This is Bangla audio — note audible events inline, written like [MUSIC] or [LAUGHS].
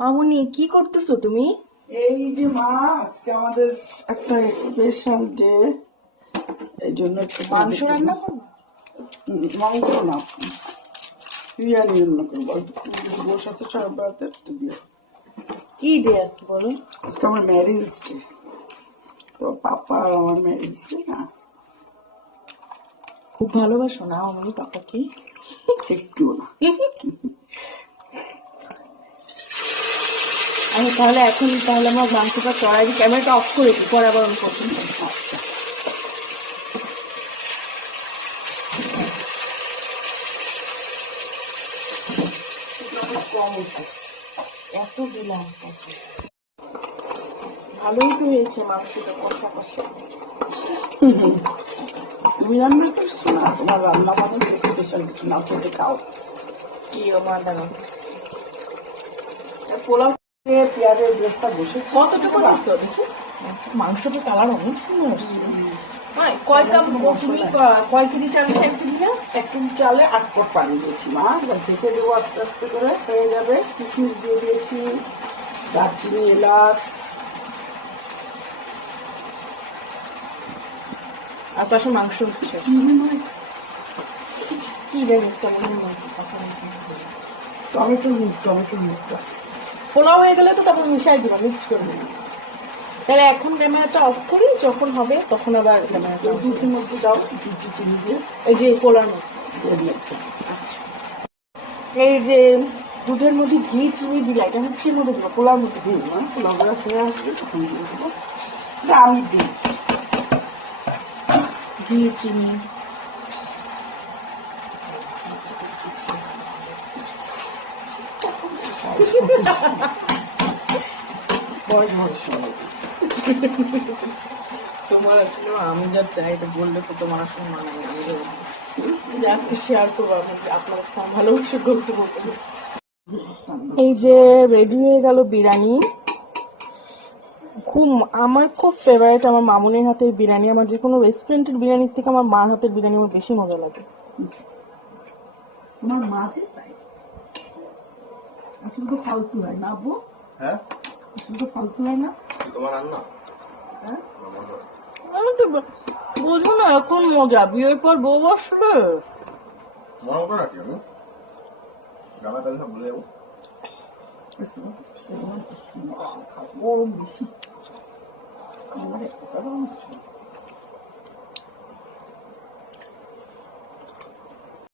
মামুনি কি করতেছো তুমি? এই যে মা আজকে আমাদের একটা স্পেশাল ডে এই জন্য একটু মাংস রান্না করব? মাংস না। বিরিয়ানি রান্না করব। গোশ আছে সব বেড়াতে একটু দিয়ে কি ডে আজকে বলো? আজকে আমার ম্যারেজ ডে তো পাপা আর আমার ম্যারেজ ডে না? খুব ভালোবাসো না মামুনি পাপাকে? একটু না। [LAUGHS] আমি তাহলে এখন তাহলে আমার মাংসটা চড়াই ক্যামেরাটা অফ করে পরে আবার আমি করছি। এত দিলাম। ভালোই তো হয়েছে মাংসটা কষা রান্না পোলাও পেঁয়াজের ব্রেস্তা বসে কতটুকু দিচ্ছ দেখি মাংসটা কালার অনেক সুন্দর আসছে। কয় কাপ তুমি কয় কেজি চাল এক কেজি না? এক কেজি চালে আট পট পানি দিয়েছি মা। এবার ঢেকে দেবো আস্তে আস্তে করে হয়ে যাবে। কিশমিশ দিয়ে দিয়েছি দারচিনি এলাচ। আর পাশে মাংস হচ্ছে। কি জানি টমেটো। টমেটো মুখ টমেটো মুখটা পোলাও হয়ে গেলে তো তারপর মিশাই দিবা মিক্স করে দিবা। তাহলে এখন ক্যামেরাটা অফ করি যখন হবে তখন আবার ক্যামেরাটা দুধের মধ্যে দাও দুটি চিনি দিয়ে। এই যে মধ্যে আচ্ছা। এই যে দুধের মধ্যে ঘি চিনি দিলা এটা হচ্ছে মধ্যে দিবা পোলার মধ্যে দিই মা পোলাওগুলো হয়ে আসবে তখন দিয়ে দেবো। আমি দিই। ঘি চিনি। তোমার আসলে আমি যা চাই বললে তো তোমার আসলে আমি শেয়ার করব আপনার সাথে এই যে রেডি হয়ে গেল বিরিয়ানি। খুব আমার খুব ফেভারিট আমার মামুনের হাতের বিরিয়ানি। আমার যে কোনো রেস্টুরেন্টের বিরিয়ানির থেকে আমার মার হাতের বিরিয়ানি আমার বেশি মজা লাগে। তোমার মাঝে তাই। আসলে তো ফালতু হয় না আব্বু? হ্যাঁ? আসলে তো ফালতু হয় না? তোমার রান্না? হ্যাঁ? আমি তো বুঝব না এখন মজা। বিয়ের পর বউ আসলে মনে করে আমি। সব ভুলে যাব। গরম বেশি। আমার এত গরম।